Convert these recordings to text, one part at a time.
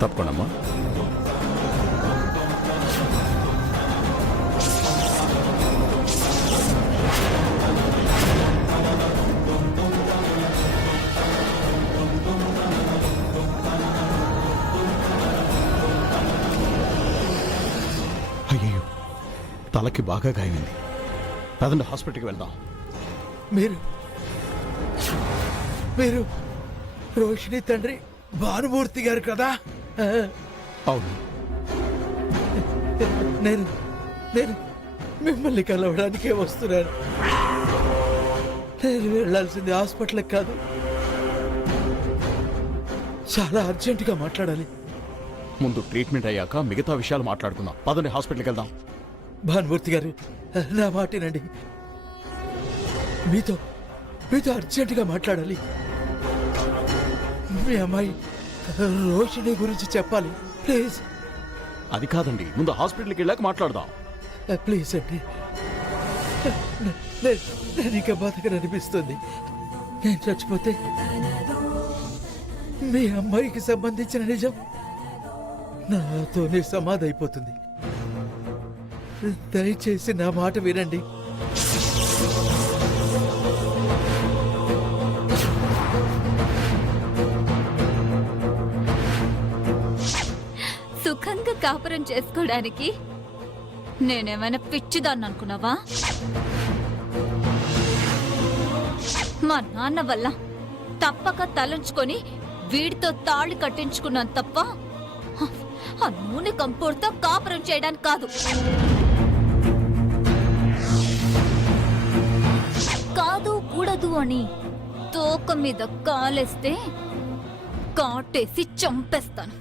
తప్పకుండమ్మా. అయ్యో, తలకి బాగా గాయమైంది. పదండి హాస్పిటల్కి వెళ్దాం. మీరు రోషిణి తండ్రి భానుమూర్తి గారు కదా? అవును. నేను మిమ్మల్ని కలవడానికే వస్తున్నాను. నేను వెళ్ళాల్సింది హాస్పిటల్కి కాదు, చాలా అర్జెంటుగా మాట్లాడాలి. ముందు ట్రీట్మెంట్ అయ్యాక మిగతా విషయాలు మాట్లాడుకుందాం. పదండి హాస్పిటల్కి వెళ్దాం. భానుమూర్తి గారు, నా మాటేనండి. మీతో అర్జెంటుగా మాట్లాడాలి. మీ అమ్మాయి రోషిణి గురించి చెప్పాలి, ప్లీజ్. అది కాదండి, ముందు హాస్పిటల్కి వెళ్ళాక మాట్లాడదాం. ప్లీజ్ అండి. నేను ఇంకా బతకననిపిస్తుంది. నేను చచ్చిపోతే మీ అమ్మాయికి సంబంధించిన నిజం నాతోనే సమాధి అయిపోతుంది. దయచేసి నా మాట వినండి. సుఖంగా కాపురం చేసుకోవడానికి నేనేమైనా పిచ్చిదాన్ని అనుకున్నావా? మా నాన్న వల్ల తప్పక తలంచుకొని వీడితో తాళి కట్టించుకున్నాను తప్ప ఆ నూనె కంపోర్తో కాపురం చేయడానికి కాదు. కాదు కూడదు అని తోక మీద కాలేస్తే కాటేసి చంపేస్తాను.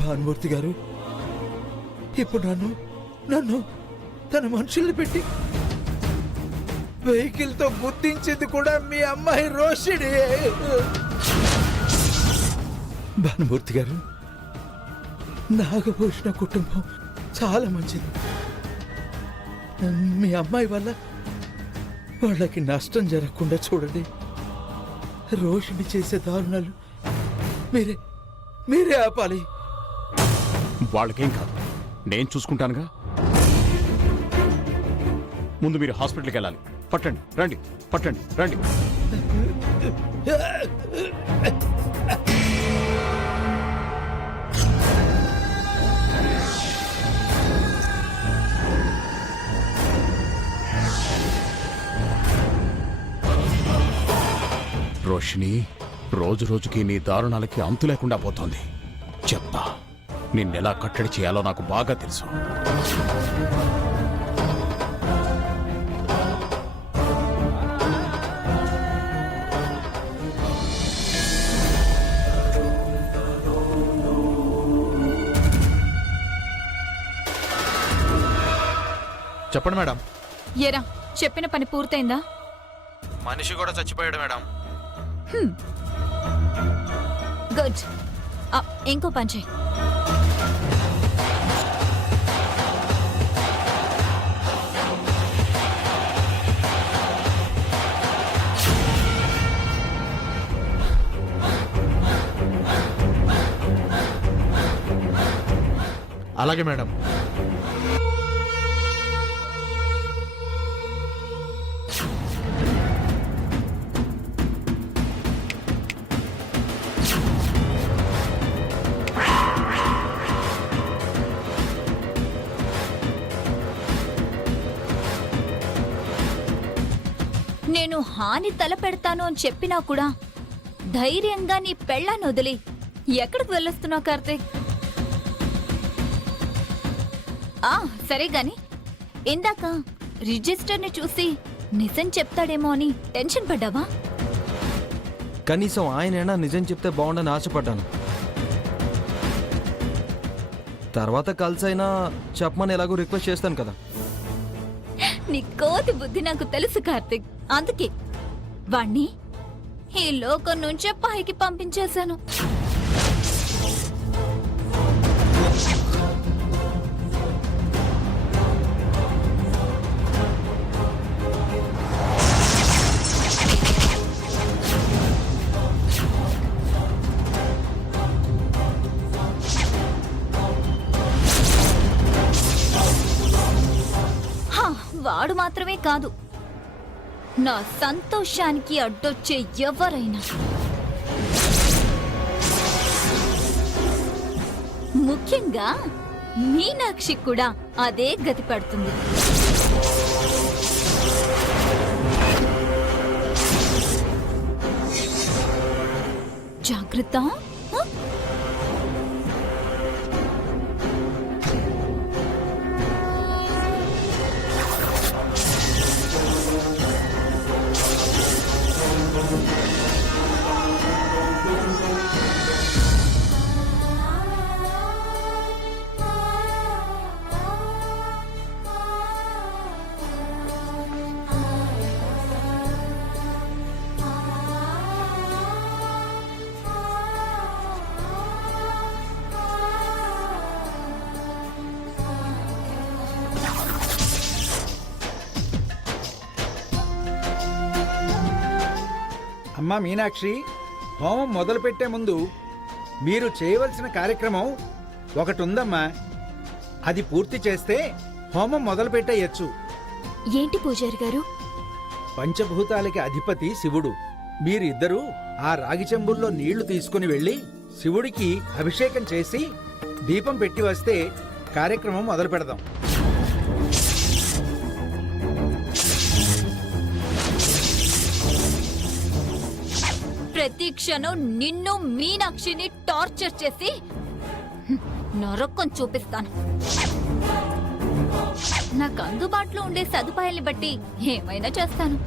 భానుమూర్తి గారు, ఇప్పుడు నన్ను తన మనుషుల్ని పెట్టి వెహికల్ తో గుర్తించింది కూడా మీ అమ్మాయి రోషిణి. భానుమూర్తి గారు, నాగభూషణ కుటుంబం చాలా మంచిది. మీ అమ్మాయి వల్ల వాళ్ళకి నష్టం జరగకుండా చూడండి. రోషిణి చేసే దారుణాలు మీరే ఆపాలి. వాళ్ళకేం కాదు, నేను చూసుకుంటానుగా. ముందు మీరు హాస్పిటల్కి వెళ్ళాలి. పట్టండి, రండి, పట్టండి, రండి. రోషిణి, రోజు రోజుకి నీ దారుణాలకి అంతు లేకుండా పోతోంది. చెప్తా, నిన్నెలా కట్టడి చేయాలో నాకు బాగా తెలుసు. చెప్పండి మేడం. ఎరా, చెప్పిన పని పూర్తయిందా? మనిషి కూడా చచ్చిపోయాడు మేడం. గుడ్. ఇంకో పని చేయి. అలాగే మేడం. నేను హాని తలపెడతాను అని చెప్పినా కూడా ధైర్యంగా నీ పెళ్ళాన్ని వదిలి ఎక్కడికి వెళ్ళొస్తున్నావు కార్తీక్? సరే గాని, ఇందాక రిజిస్టర్ని చూసి నిజం చెప్తాడేమో అని టెన్షన్ పడ్డావా? కనీసం ఆయనైనా నిజం చెప్తే బాగుండని ఆశపడ్డాను. తర్వాత కలిసైనా చెప్పమని ఎలాగో రిక్వెస్ట్ చేస్తాను కదా. నీ కోతి బుద్ధి నాకు తెలుసు కార్తిక్. అందుకే వాణ్ణి ఈ లోకం నుంచే పైకి పంపించేశాను. హా, వాడు మాత్రమే కాదు, నా సంతోషానికి అడ్డొచ్చే ఎవరైనా, ముఖ్యంగా మీనాక్షి కూడా అదే గతి పడుతుంది. జాగ్రత్త. హ? అమ్మా మీనాక్షి, హోమం మొదలుపెట్టే ముందు మీరు చేయవలసిన కార్యక్రమం ఒకటి ఉందమ్మా. అది పూర్తి చేస్తే హోమం మొదలు పెట్టేయచ్చు. ఏంటి పూజారి గారు? పంచభూతాలకి అధిపతి శివుడు. మీరిద్దరూ ఆ రాగి చెంబుల్లో నీళ్లు తీసుకుని వెళ్ళి శివుడికి అభిషేకం చేసి దీపం పెట్టి వస్తే కార్యక్రమం మొదలు పెడదాం. ప్రతి క్షణం నిన్ను మీనాక్షిని టార్చర్ చేసి నరకం చూపిస్తాను. నాకు అందుబాటులో ఉండే సదుపాయాల్ని బట్టి ఏమైనా చేస్తాను.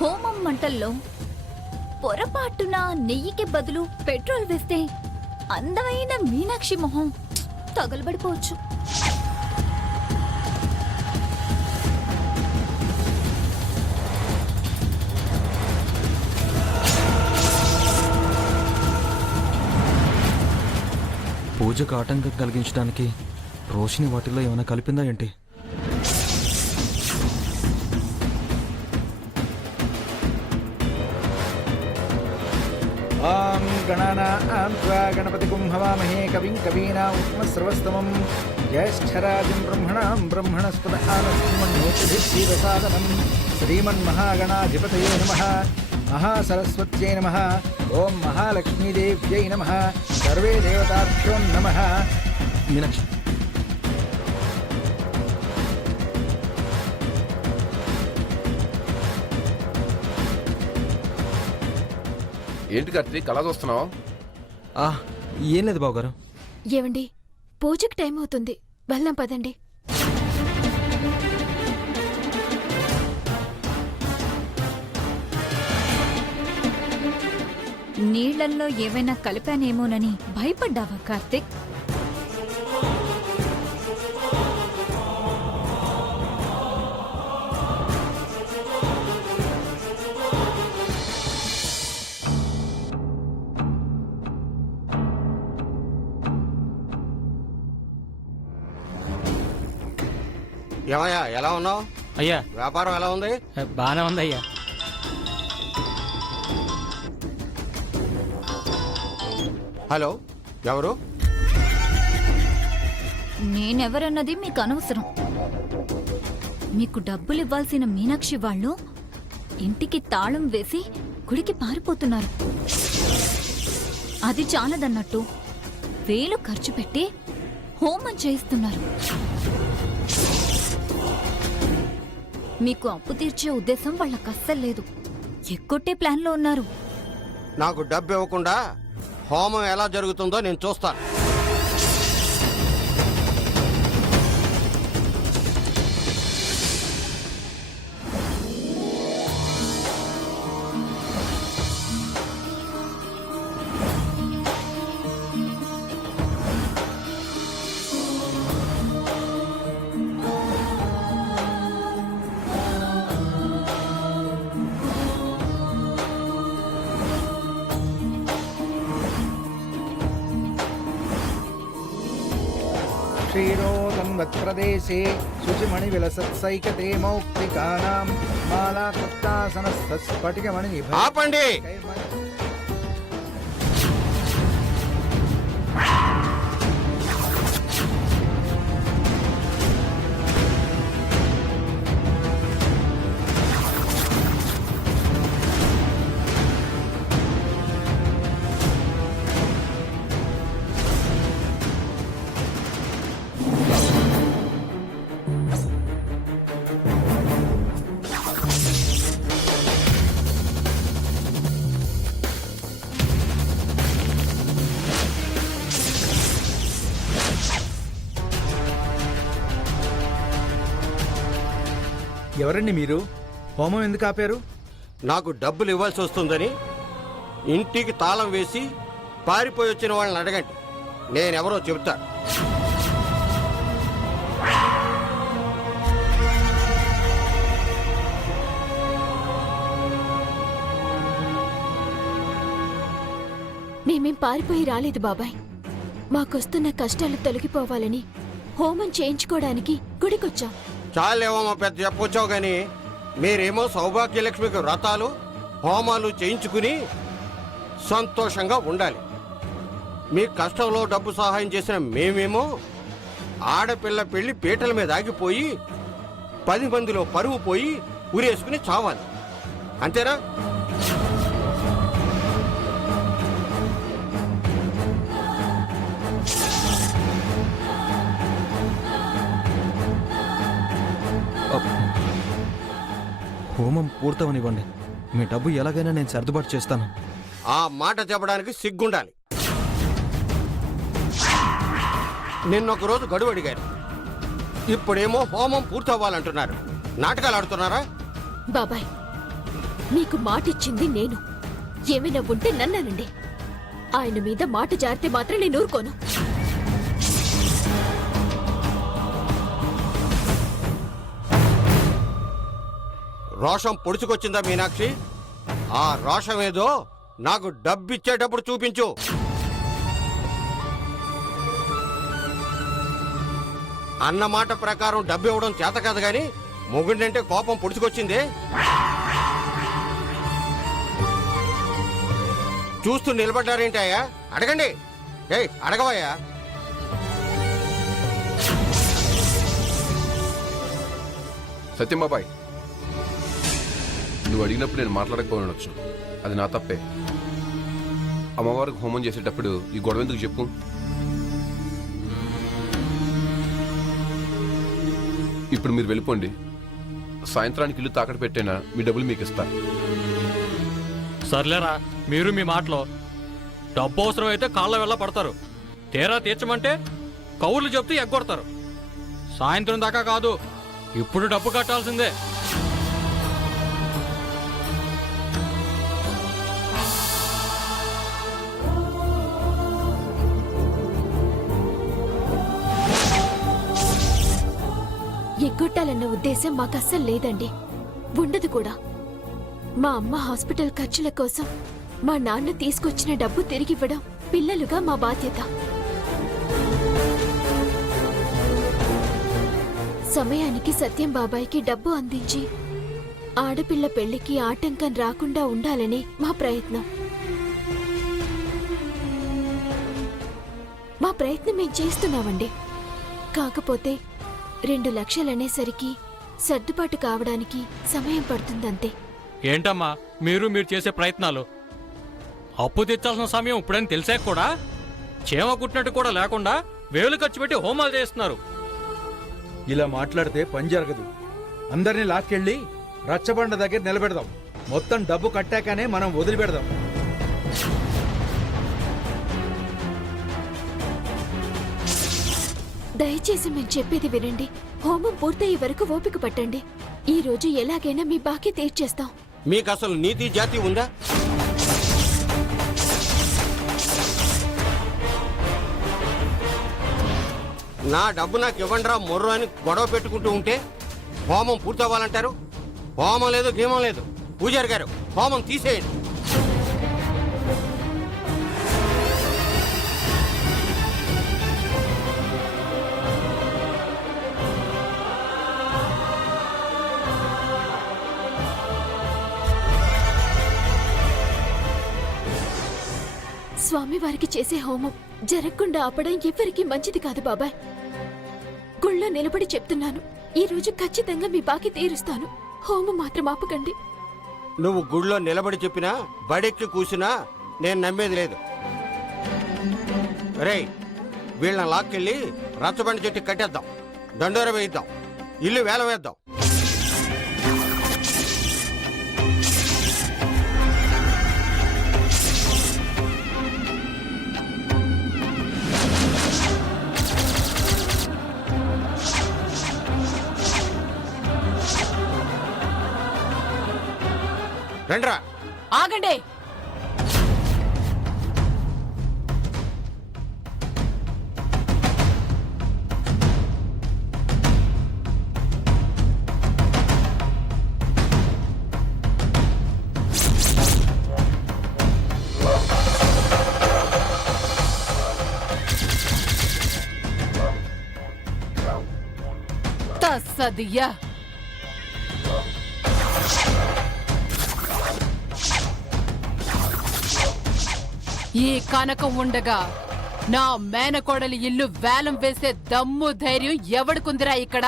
హోమం మంటల్లో పొరపాటున నెయ్యికి బదులు పెట్రోల్ వేస్తే అందమైన మీనాక్షి మొహం తగలబడిపోవచ్చు. పూజకు ఆటంకం కలిగించడానికి రోషిని వాటిల్లో ఏమైనా కలిపిందా ఏంటి? ఓం గణానాం త్వా గణపతిగుం హవామహే కవిం కవీనాం ఉపమశ్రవస్తమం జ్యేష్ఠరాజం బ్రహ్మణాం బ్రహ్మణస్పద ఆనస్మన్నోతిభిః శ్రీమన్మహాగణాధిపతయే నమః. మహాసరస్వత్యై నమః. ఓం మహాలక్ష్మీదేవ్యై నమః. సర్వే దేవతాభ్యో నమః. మీనాక్షి, ఏంటి కార్తీక్ అలా చూస్తున్నావు? ఏం లేదు బావగారు. ఏవండి, పూజకి టైం అవుతుంది, వెళ్దాం పదండి. నీళ్లల్లో ఏవైనా కలిపానేమోనని భయపడ్డావా కార్తిక్? ఏమయ్యా, ఎలా ఉన్నావు? అయ్యా వ్యాపారం ఎలా ఉంది? బానే ఉంది అయ్యా. హలో, ఎవరు? నేనెవరన్నది మీకు అనవసరం. మీకు డబ్బులు ఇవ్వాల్సిన మీనాక్షి వాళ్ళు ఇంటికి తాళం వేసి గుడికి పారిపోతున్నారు. అది చాలదన్నట్టు వేలు ఖర్చు పెట్టి హోమం చేయిస్తున్నారు. మీకు అప్పు తీర్చే ఉద్దేశం వాళ్ళకి అస్సలు లేదు. ఎక్కొట్టే ప్లాన్లో ఉన్నారు. నాకు డబ్బు ఇవ్వకుండా హోమం ఎలా జరుగుతుందో నేను చూస్తాను. క్షీరోదన్వత్ప్రదేశే శుచిమణివిలసత్సైకతే మౌక్తికానాం మాలాకృత్తాసనస్థస్ఫటికమణి ఆపండి. ఎవరండి మీరు? హోమం ఎందుకు ఆపారు? నాకు డబ్బులు ఇవ్వాల్సి వస్తుందని ఇంటికి తాళం వేసి పారిపోయి వచ్చిన వాళ్ళని అడగండి, నేనెవరో చెబుతా. మేమేం పారిపోయి రాలేదు బాబాయ్. మాకొస్తున్న కష్టాలు తొలగిపోవాలని హోమం చేయించుకోవడానికి గుడికొచ్చాం. చాలేమో పెద్ద చెప్పొచ్చావు గాని మీరేమో సౌభాగ్యలక్ష్మికి వ్రతాలు హోమాలు చేయించుకుని సంతోషంగా ఉండాలి. మీ కష్టంలో డబ్బు సహాయం చేసిన మేమేమో ఆడపిల్ల పెళ్లి పీటల మీద ఆగిపోయి 10 మందిలో పరువు పోయి ఉరేసుకుని చావాలి. అంతేనా? హోమం పూర్తవనివ్వండి. మీ డబ్బు ఎలాగైనా నేను సర్దుబాటు చేస్తాను. ఆ మాట చెప్పడానికి సిగ్గుండాలి. నిన్నొక రోజు గడువు అడిగారు, ఇప్పుడేమో హోమం పూర్తవ్వాలంటున్నారు. నాటకాలు ఆడుతున్నారా? బాబాయ్, మీకు మాటిచ్చింది నేను. ఏమైనా ఉంటే నన్ననండి. ఆయన మీద మాట జారితే మాత్రం నేను ఊరుకోను. రోషం పొడుచుకొచ్చిందా మీనాక్షి? ఆ రోషం ఏదో నాకు డబ్బిచ్చేటప్పుడు చూపించు. అన్న మాట ప్రకారం డబ్బు ఇవ్వడం చేత కాదు గాని మొగుండంటే కోపం పొడుచుకొచ్చిందే. చూస్తూ నిలబడ్డారేంటయ్యా? అడగండి. ఏయ్ అడగవయ్యా. సత్యం బాబాయ్, నువ్వు అడిగినప్పుడు నేను మాట్లాడకపోవచ్చు, అది నా తప్పే. అమ్మవారికి హోమం చేసేటప్పుడు ఈ గొడవ ఎందుకు చెప్పు? ఇప్పుడు మీరు వెళ్ళిపోండి. సాయంత్రానికి ఇల్లు తాకట్టు పెట్టైనా మీ డబ్బులు మీకు ఇస్తా. సర్లేరా, మీరు మీ మాటలో డబ్బు అవసరం అయితే కాళ్ళ వెళ్ళ పడతారు. తీరా తీర్చమంటే కౌర్లు చెప్తూ ఎగ్గొడతారు. సాయంత్రం దాకా కాదు, ఇప్పుడు డబ్బు కట్టాల్సిందే. ఎగ్గొట్టాలన్న ఉద్దేశం మాకస్సలు లేదండి, ఉండదు కూడా. మా అమ్మ హాస్పిటల్ ఖర్చుల కోసం మా నాన్న తీసుకొచ్చిన డబ్బు తిరిగివ్వడం పిల్లలుగా మా బాధ్యత. సమయానికి సత్యం బాబాయ్కి డబ్బు అందించి ఆడపిల్ల పెళ్లికి ఆటంకం రాకుండా ఉండాలని మా ప్రయత్నం. మా ప్రయత్నం మేం చేస్తున్నామండి. కాకపోతే 2 లక్షలనేసరికి సర్దుబాటు కావడానికి సమయం పడుతుందంతే. ఏంటమ్మా మీరు చేసే ప్రయత్నాలు? అప్పు తెచ్చాల్సిన సమయం ఇప్పుడని తెలిసాక కూడా చేమ కుట్టినట్టు కూడా లేకుండా వేలు ఖర్చు పెట్టి హోమాలు చేస్తున్నారు. ఇలా మాట్లాడితే పని జరగదు. అందరినీ లాక్కెళ్ళి రచ్చబండ దగ్గర నిలబెడదాం. మొత్తం డబ్బు కట్టాకనే మనం వదిలిపెడదాం. దయచేసి మేము చెప్పేది వినండి. హోమం పూర్తయ్యే వరకు ఓపిక పట్టండి. ఈ రోజు ఎలాగైనా మీ బాకీ తీర్చేస్తాం. మీకు అసలు నీతి జాతి ఉందా? నా డబ్బు నాకు ఇవ్వండిరా మొర్రు అని గొడవ పెట్టుకుంటూ ఉంటే హోమం పూర్తవ్వాలంటారు. హోమం లేదు, గేమం లేదు. పూజారి గారు, హోమం తీసేయండి. స్వామివారికి చేసే హోమం జరగకుండా ఆపడం ఎవరికీ మంచిది కాదు బాబాయ్. గుళ్ళో నిలబడి చెప్తున్నాను, ఈ రోజు ఖచ్చితంగా మీ బాకీ తీరుస్తాను. హోమం మాత్రం ఆపకండి. నువ్వు గుడిలో నిలబడి చెప్పినా బడెక్కి కూసినా నేను నమ్మేది లేదు. రేయ్, వీళ్ళని లాక్కెళ్ళి రచ్చబండి చెట్టు కట్టేద్దాం, దండోర వేయిద్దాం, ఇల్లు వేలం వేద్దాం. రండ్రా. ఆగండి. తస్సదియ్యా, ఈ కనకం ఉండగా నా మేనకోడలి ఇల్లు వేలం వేసే దమ్ము ధైర్యం ఎవడికుందిరా ఇక్కడ?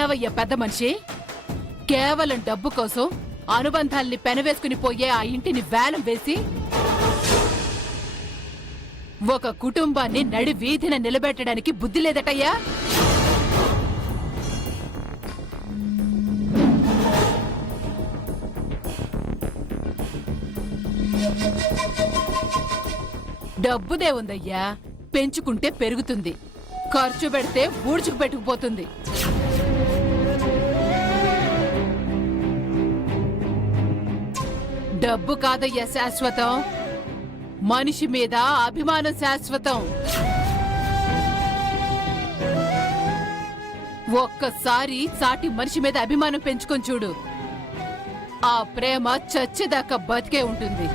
ఏవయ్య పెద్ద మనిషి, కేవలం డబ్బు కోసం అనుబంధాల్ని పెనవేసుకుని పోయే ఆ ఇంటిని వేలం వేసి ఒక కుటుంబాన్ని నడి వీధిన నిలబెట్టడానికి బుద్ధి లేదటయ్యా? డబ్బుదే ఉందయ్యా, పెంచుకుంటే పెరుగుతుంది, ఖర్చు పెడితే ఊడ్చుకు పెట్టుకుపోతుంది. డబ్బు కాదయ్యా శాశ్వతం, మనిషి మీద అభిమానం శాశ్వతం. ఒక్కసారి సాటి మనిషి మీద అభిమానం పెంచుకొని చూడు, ఆ ప్రేమ చచ్చేదాకా బతికే ఉంటుంది.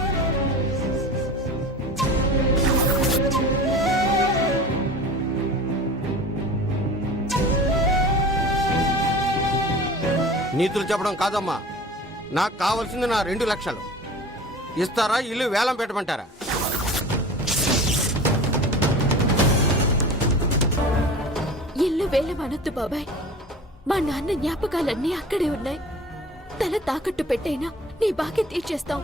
నీతులు చెప్పడం కాదమ్మా, నాకు కావాల్సింది నా 2 లక్షలు. ఇస్తారా, ఇల్లు వేలం పెట్టమంటారా? ఇల్లు వేలమనొద్దు బాబాయ్. మా నాన్న జ్ఞాపకాలన్నీ అక్కడే ఉన్నాయి. తల తాకట్టు పెట్టైనా నీ బాకీ తీర్చేస్తాం.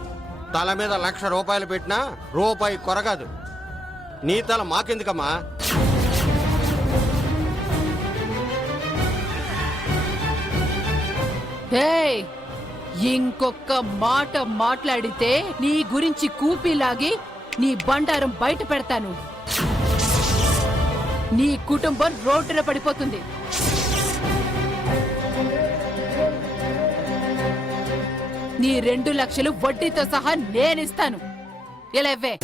తల మీద 1,00,000 రూపాయలు పెట్టినా రూపాయి కొరగాదు. నీ తల మాకెందుకమ్మా? హేయ్, ఇంకొక్క మాట మాట్లాడితే నీ గురించి కూపీలాగి నీ బండారం బయట పెడతాను. నీ కుటుంబం రోడ్డున పడిపోతుంది. నీ 2 లక్షలు వడ్డీతో సహా నేనిస్తాను. ఇలా ఇవ్వే.